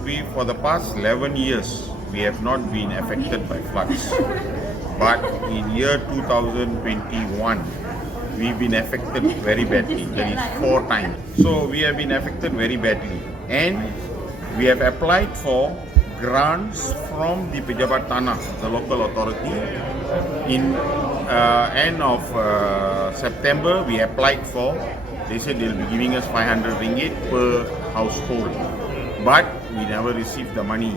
For the past 11 years, we have not been affected by floods. But in year 2021, we've been affected very badly. That is 4 times. So we have been affected very badly. And we have applied for grants from the Pejabat Tanah, the local authority. In end of September, we applied for. They said they'll be giving us 500 ringgit per household. But we never received the money.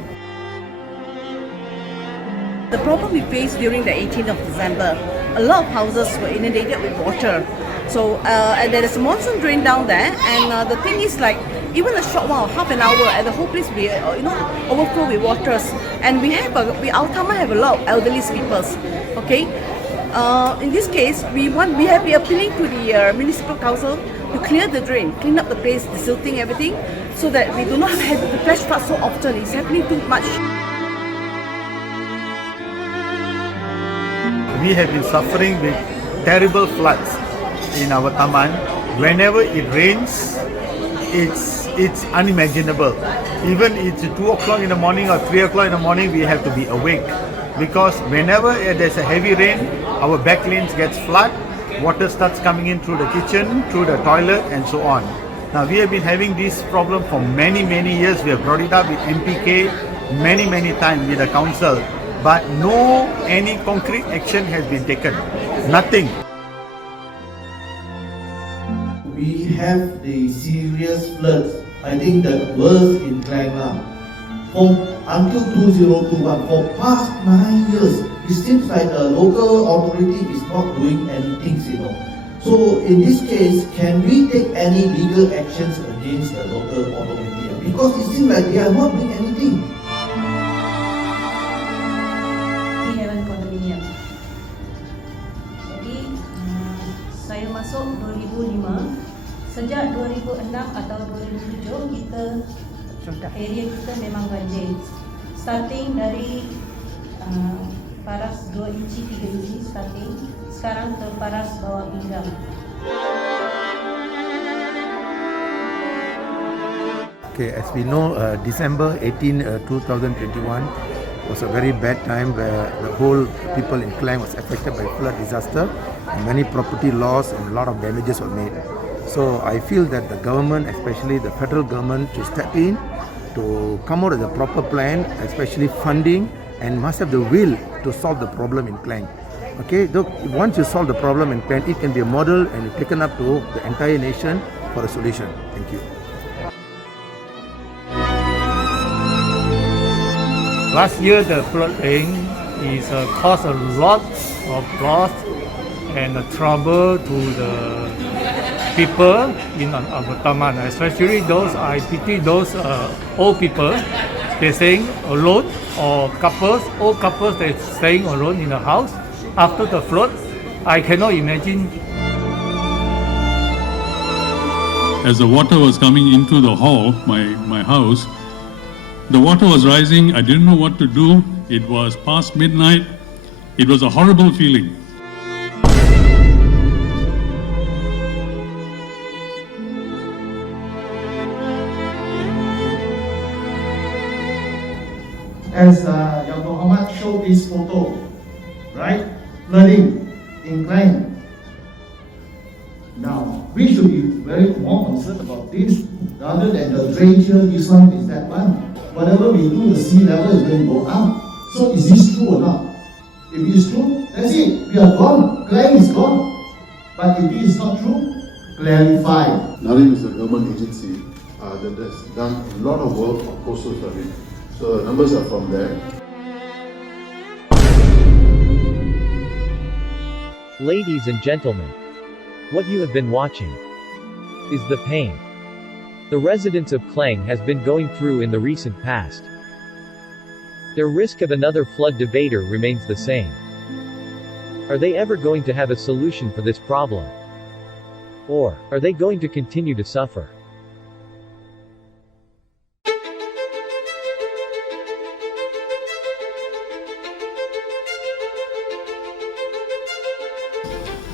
The problem we faced during the 18th of December, a lot of houses were inundated with water. So, and there is a monsoon drain down there, and the thing is like, even a short while, half an hour, and the whole place will be, overflow with waters. And our Tama have a lot of elderly people. Okay, in this case, we have been appealing to the municipal council to clear the drain, clean up the place, desilting everything, so that we do not have the flash flood so often. It's happening too much. We have been suffering with terrible floods in our Taman. Whenever it rains, it's unimaginable. Even it's 2 o'clock in the morning or 3 o'clock in the morning, we have to be awake. Because whenever there's a heavy rain, our back lanes gets flood, water starts coming in through the kitchen, through the toilet and so on. Now we have been having this problem for many years. We have brought it up with MPK many times with the council. But no any concrete action has been taken. Nothing. We have the serious floods. I think the worst in Klang until 2021, for past 9 years, it seems like the local authority is not doing anything, So in this case, can we take any legal actions against the local authority? Because it seems like they are not doing anything. Saya masuk 2005, sejak 2006 atau 2007 area kita memang banjir. Starting dari paras 2 inci, 3 inci starting, sekarang ke paras bawah pinggang. Okay, as we know, December 18, 2021 was a very bad time where the whole people in Klang was affected by flood disaster. Many property loss and a lot of damages were made. So I feel that the government, especially the federal government, should step in to come out with a proper plan, especially funding, and must have the will to solve the problem in Klang. Okay, once you solve the problem in Klang, it can be a model and taken up to the entire nation for a solution. Thank you. Last year the flooding is caused a lot of loss and trouble to the people in our Taman, especially those, I pity those old people. They're staying alone, or old couples they're staying alone in the house after the flood. I cannot imagine. As the water was coming into the hall, my house, the water was rising. I didn't know what to do. It was past midnight. It was a horrible feeling. As Yang Muhammad showed this photo, right? Flooding in Klang. Now, we should be very more concerned about this rather than the drain here, this one is that one. Whatever we do, the sea level is going to go up. So is this true or not? If it is true, that's it. We are gone. Klang is gone. But if it is not true, clarify. NARIM is a government agency that has done a lot of work on coastal flooding. So the numbers are from there. Ladies and gentlemen, what you have been watching is the pain the residents of Klang has been going through in the recent past. Their risk of another flood debater remains the same. Are they ever going to have a solution for this problem? Or are they going to continue to suffer?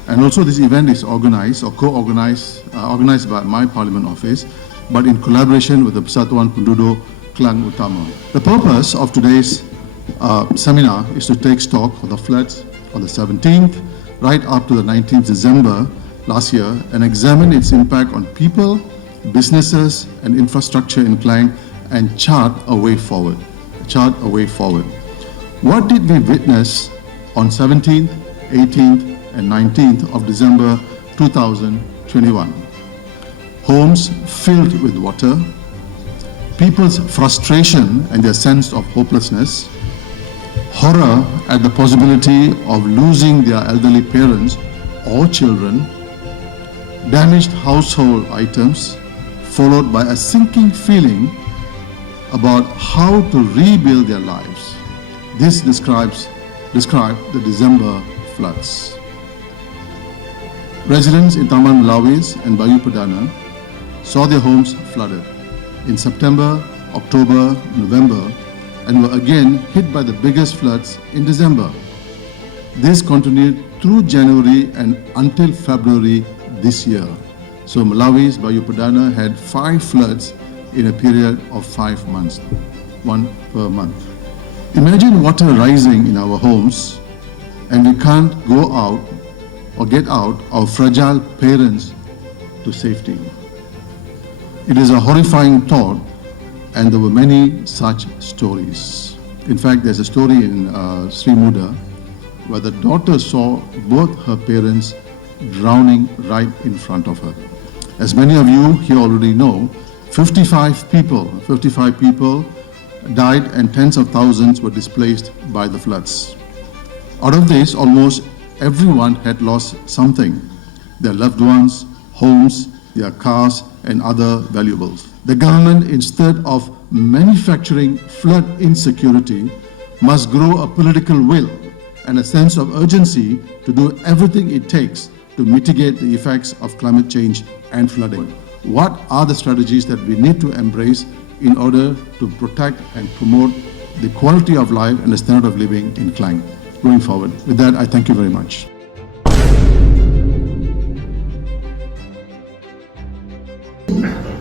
And also this event is organized or organized by my Parliament Office, but in collaboration with the Persatuan Penduduk Klang Utama. The purpose of today's seminar is to take stock of the floods on the 17th right up to the 19th December last year and examine its impact on people, businesses and infrastructure in Klang and chart a way forward. What did we witness on 17th, 18th and 19th of December 2021? Homes filled with water, people's frustration and their sense of hopelessness, horror at the possibility of losing their elderly parents or children, damaged household items, followed by a sinking feeling about how to rebuild their lives. This described the December floods. Residents in Taman Melawis and Bayu Perdana saw their homes flooded in September, October, November, and were again hit by the biggest floods in December. This continued through January and until February this year. So Melawis, Bayu Perdana had 5 floods in a period of 5 months, 1 per month. Imagine water rising in our homes and we can't go out or get out our fragile parents to safety. It is a horrifying thought, and there were many such stories. In fact, there's a story in Sri Muda where the daughter saw both her parents drowning right in front of her. As many of you here already know, 55 people died and tens of thousands were displaced by the floods. Out of this, almost everyone had lost something: their loved ones, homes, their cars and other valuables. The government, instead of manufacturing flood insecurity, must grow a political will and a sense of urgency to do everything it takes to mitigate the effects of climate change and flooding. What are the strategies that we need to embrace in order to protect and promote the quality of life and the standard of living in Klang going forward? With that, I thank you very much.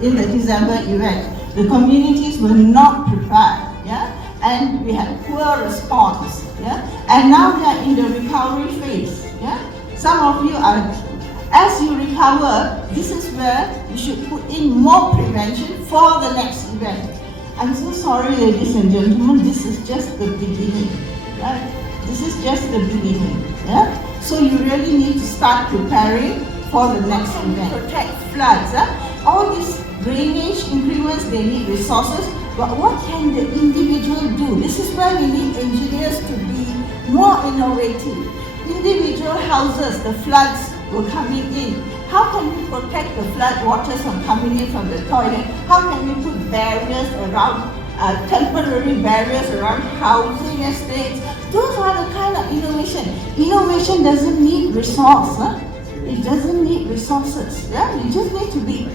In the December event, the communities were not prepared, and we had poor response, and now they are in the recovery phase, Some of you are, as you recover, this is where you should put in more prevention for the next event. I'm so sorry, ladies and gentlemen, this is just the beginning, right? This is just the beginning, So you really need to start preparing for the next event. Protect floods, all these drainage improvements, they need resources, but what can the individual do? This is where we need engineers to be more innovative. Individual houses, the floods were coming in. How can we protect the flood waters from coming in from the toilet? How can we put barriers around, temporary barriers around housing estates? Those are the kind of innovation. Innovation doesn't need resource. It doesn't need resources. You just need to be.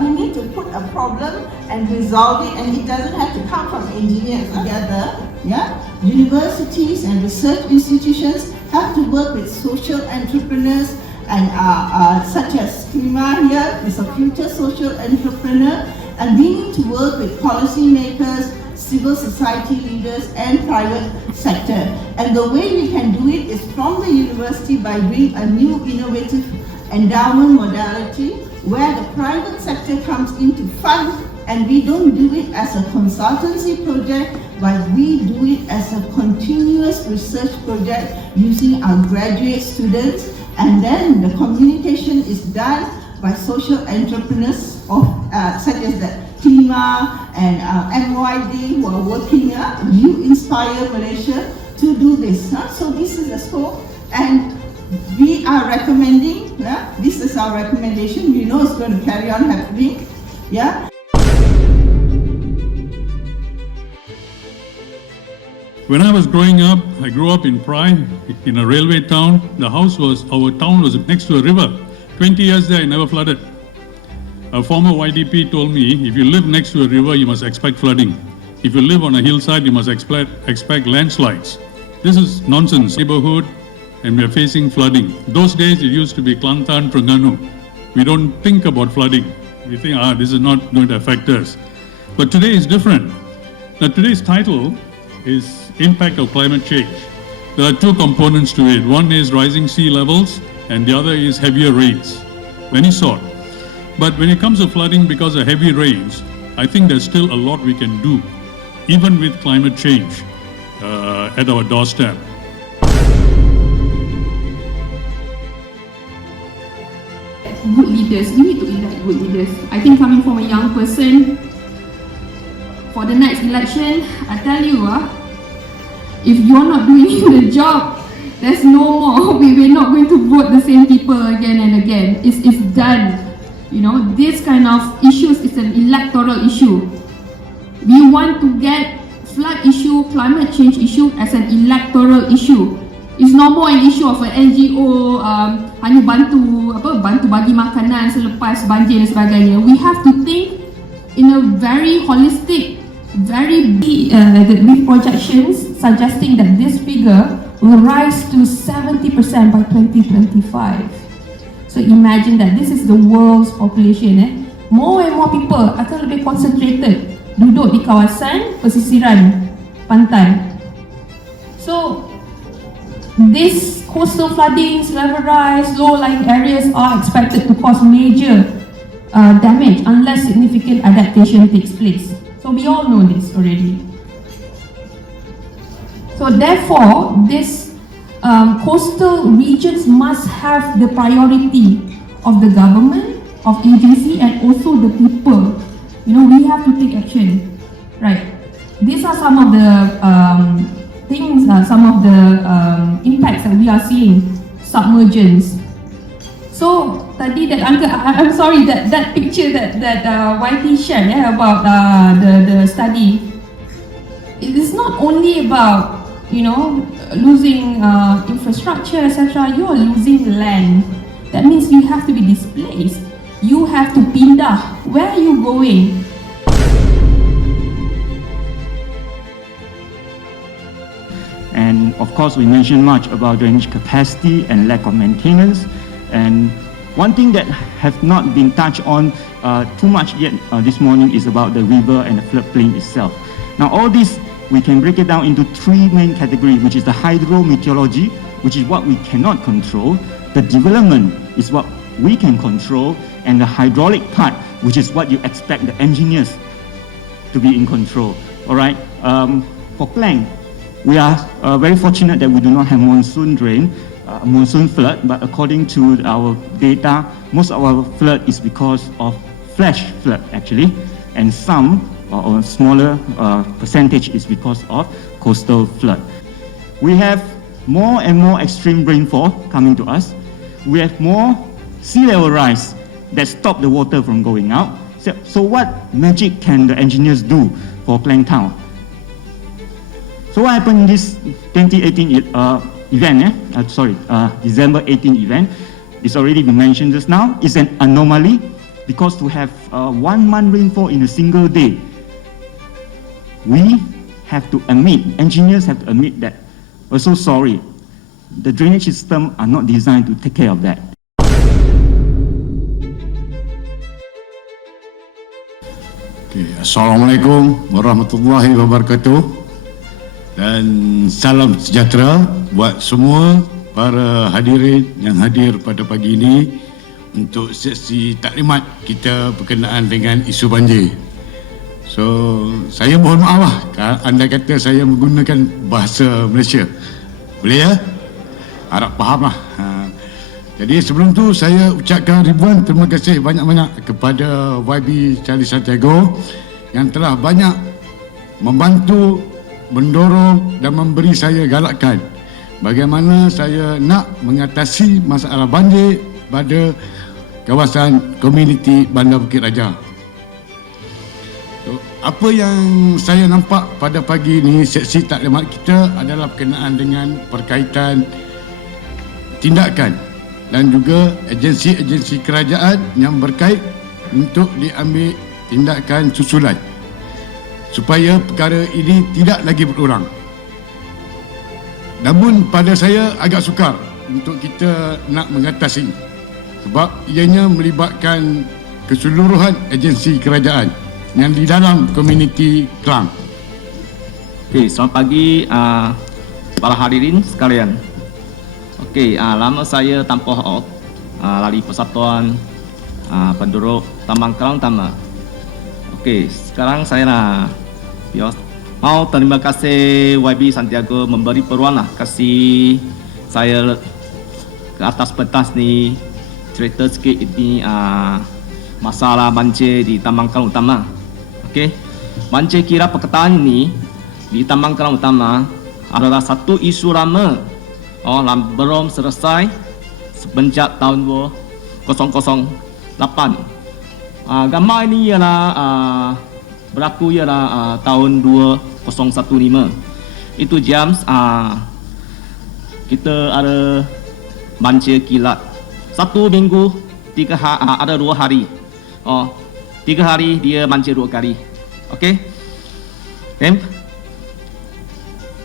You need to put a problem and resolve it, and it doesn't have to come from engineers together. Universities and research institutions have to work with social entrepreneurs, and such as Klima here is a future social entrepreneur, and we need to work with policymakers, civil society leaders and private sector. And the way we can do it is from the university by doing a new innovative endowment modality where the private sector comes in to fund, and we don't do it as a consultancy project, but we do it as a continuous research project using our graduate students, and then the communication is done by social entrepreneurs of such as the Klima and MYD who are working. You inspire Malaysia to do this. So this is the scope, and we are recommending, this is our recommendation, we know it's going to carry on happening. When I was growing up, I grew up in Prai, in a railway town. Our town was next to a river. 20 years there, I never flooded. A former YDP told me, if you live next to a river, you must expect flooding. If you live on a hillside, you must expect landslides. This is nonsense. Neighborhood, and we are facing flooding. Those days, it used to be Kelantan, Terengganu. We don't think about flooding. We think, this is not going to affect us. But today is different. Now today's title is Impact of Climate Change. There are two components to it. One is rising sea levels and the other is heavier rains, many sort. But when it comes to flooding because of heavy rains, I think there's still a lot we can do, even with climate change at our doorstep. Good leaders, we need to elect good leaders. I think coming from a young person, for the next election, I tell you, if you're not doing the job, there's no more. We're not going to vote the same people again and again. It's done. You know, this kind of issues is an electoral issue. We want to get flood issue, climate change issue as an electoral issue. It's no more an issue of an NGO hanya bantu bagi makanan selepas banjir dan sebagainya. We have to think in a very holistic, very big with projections suggesting that this figure will rise to 70% by 2025. So imagine that this is the world's population. More and more people akan lebih concentrated duduk di kawasan pesisiran pantai. So this coastal flooding, level rise, low-lying areas are expected to cause major damage unless significant adaptation takes place. So we all know this already. So therefore, this coastal regions must have the priority of the government, of agency, and also the people. You know, we have to take action, right? These are some of the things, some of the impacts that we are seeing. Submergence. So tadi that uncle, I'm sorry, that picture that YT shared about the study. It is not only about, you know, losing infrastructure, etc. You are losing land. That means you have to be displaced. You have to pindah. Where are you going? And of course, we mentioned much about drainage capacity and lack of maintenance. And one thing that has not been touched on too much yet this morning is about the river and the floodplain itself. Now, all this, we can break it down into three main categories, which is the hydrometeorology, which is what we cannot control. The development is what we can control, and the hydraulic part, which is what you expect the engineers to be in control. All right. For Klang, we are very fortunate that we do not have monsoon drain, monsoon flood, but according to our data, most of our flood is because of flash flood actually, and some or a smaller percentage is because of coastal flood. We have more and more extreme rainfall coming to us. We have more sea level rise that stop the water from going out. So what magic can the engineers do for Klang Town? So what happened in this 2018 event, December 18 event, it's already been mentioned just now, is an anomaly because to have 1 month rainfall in a single day, we have to admit, engineers have to admit that we're so sorry, the drainage system are not designed to take care of that. Okay. Assalamualaikum warahmatullahi wabarakatuh dan salam sejahtera buat semua para hadirin yang hadir pada pagi ini untuk sesi taklimat kita berkenaan dengan isu banjir. So, saya mohon maaf lah kalau anda kata saya menggunakan bahasa Malaysia. Boleh ya? Harap faham lah. Jadi sebelum tu saya ucapkan ribuan terima kasih banyak-banyak kepada YB Charlie Sentiago yang telah banyak membantu, mendorong dan memberi saya galakan bagaimana saya nak mengatasi masalah banjir pada kawasan komuniti Bandar Bukit Raja. Apa yang saya nampak pada pagi ini, seksi taklimat kita adalah berkenaan dengan perkaitan tindakan dan juga agensi-agensi kerajaan yang berkait untuk diambil tindakan susulan supaya perkara ini tidak lagi berulang. Namun pada saya agak sukar untuk kita nak mengatasi sebab ianya melibatkan keseluruhan agensi kerajaan yang di dalam komuniti Klang. Okey, selamat pagi para hadirin sekalian. Okey, nama saya Tan Poh Ot, Lali Persatuan Penduduk Taman Klang Utama. Okey, sekarang saya nak mau terima kasih YB Sentiago memberi peluang kasih saya ke atas pentas ni cerita sikit ini masalah banjir di Taman Klang Utama. Okey, banjir kira perkataan ini di Taman Klang Utama adalah satu isu lama belum selesai semenjak tahun 2008. Gambar ini ialah berlaku ialah tahun 2015. Itu jam kita ada banjir kilat. Satu minggu ada 2 hari. 3 hari dia banjir 2 kali. Okey.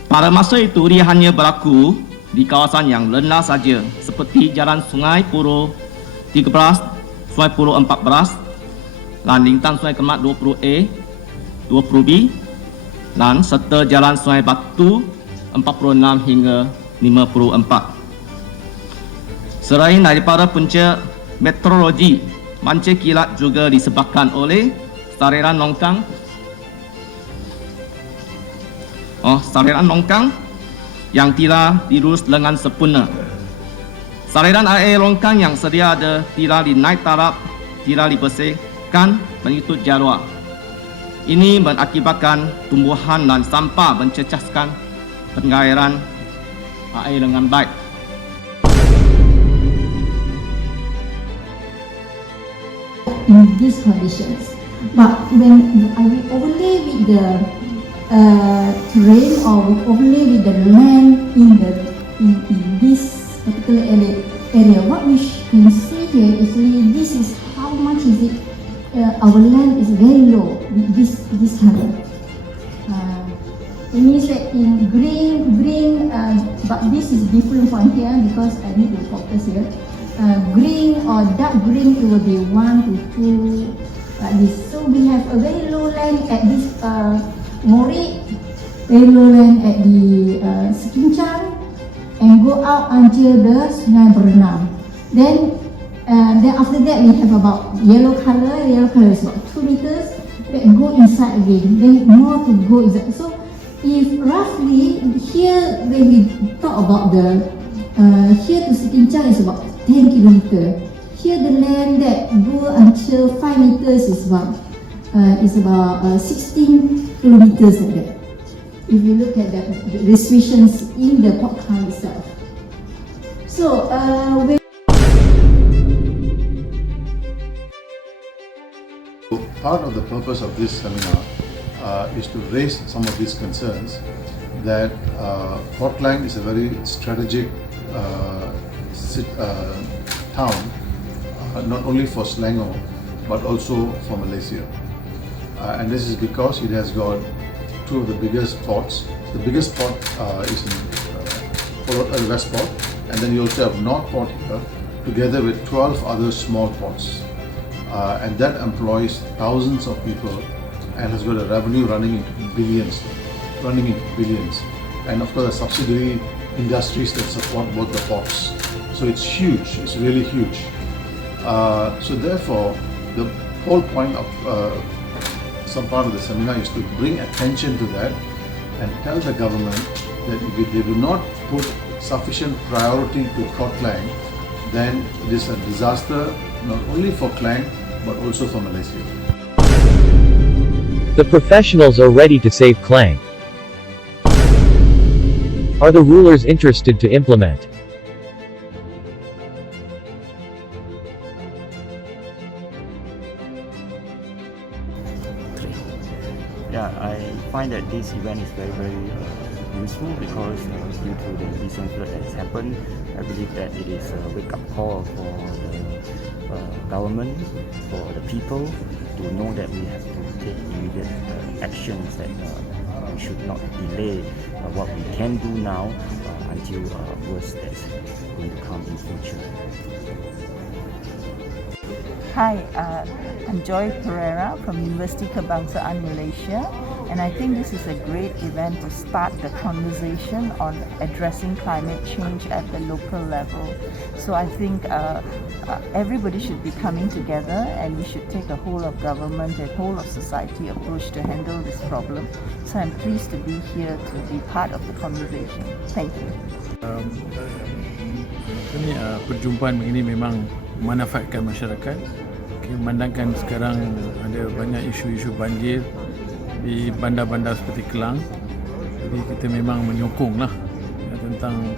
Pada masa itu dia hanya berlaku di kawasan yang rendah saja seperti Jalan Sungai Puro 13, Sungai Puro 14, dan Lintang Sungai Kemat 20A, 20B, dan serta Jalan Sungai Batu 46 hingga 54. Selain daripada punca meteorologi, banjir kilat juga disebabkan oleh saluran longkang yang tidak diurus dengan sempurna. Saluran air longkang yang sedia ada tidak dinaik taraf, tidak dibersihkan mengikut jadual. Ini mengakibatkan tumbuhan dan sampah mencecahkan pengairan air dengan baik. In these conditions, but when we overlay with the terrain or we overlay with the land in this particular area, what we can see here is really this is how much is it. Our land is very low. This color. It means that in green, but this is different from here because I need to focus here. Green or dark green, it will be 1 to 2 like this. So we have a very low land at this Mori, very low land at the Sekincang, and go out until the Sungai Berenang. Then after that we have about yellow color. Yellow color is about 2 meters. Then go inside again. Then more to go inside. So if roughly here when we talk about the here to Sentiago is about 10 kilometer. Here the land that go until 5 meters is about 16 kilometers like that. If you look at the restrictions in the podcast itself. So part of the purpose of this seminar is to raise some of these concerns that Port Klang is a very strategic town, not only for Selangor but also for Malaysia. And this is because it has got 2 of the biggest ports. The biggest port is in West Port, and then you also have North Port here, together with 12 other small ports. And that employs thousands of people and has got a revenue running into billions. And of course, the subsidiary industries that support both the ports. So it's huge, it's really huge. So therefore, the whole point of some part of the seminar is to bring attention to that and tell the government that if they do not put sufficient priority to Port Klang, then it is a disaster not only for Klang but also for Malaysia. The professionals are ready to save Klang. Are the rulers interested to implement? Yeah, I find that this event is very useful because due to the recent flood that has happened, I believe that it is a wake-up call for the government, for the people to know that we have to take immediate actions, that we should not delay what we can do now until worse that's going to come in future. Hi, I'm Joy Pereira from University Kebangsaan Malaysia, and I think this is a great event to start the conversation on addressing climate change at the local level. So I think everybody should be coming together, and we should take a whole of government and whole of society approach to handle this problem. So I'm pleased to be here to be part of the conversation. Thank you. Perjumpaan begini memang memanfaatkan masyarakat. Memandangkan sekarang ada banyak isu-isu banjir di bandar-bandar seperti Klang, jadi kita memang menyokonglah tentang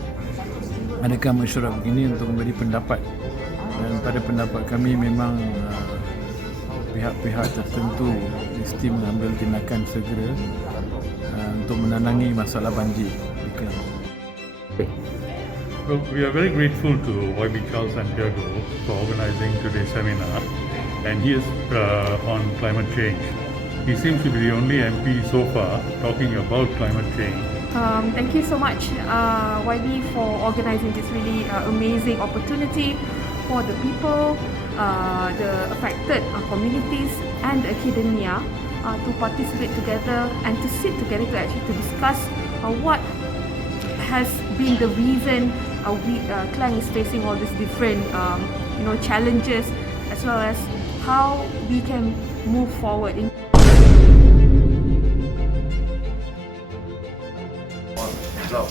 adakan mesyuarat begini untuk memberi pendapat, dan pada pendapat kami memang pihak-pihak tertentu mesti mengambil tindakan segera untuk menangangi masalah banjir di Klang. Well, we are very grateful to YB Charles Sentiago for organizing today's seminar, and he is on climate change. He seems to be the only MP so far talking about climate change. Thank you so much, YB, for organizing this really amazing opportunity for the people, the affected communities and the academia to participate together and to sit together to actually to discuss what has been the reason Klang is facing all these different challenges, as well as how we can move forward. Wow.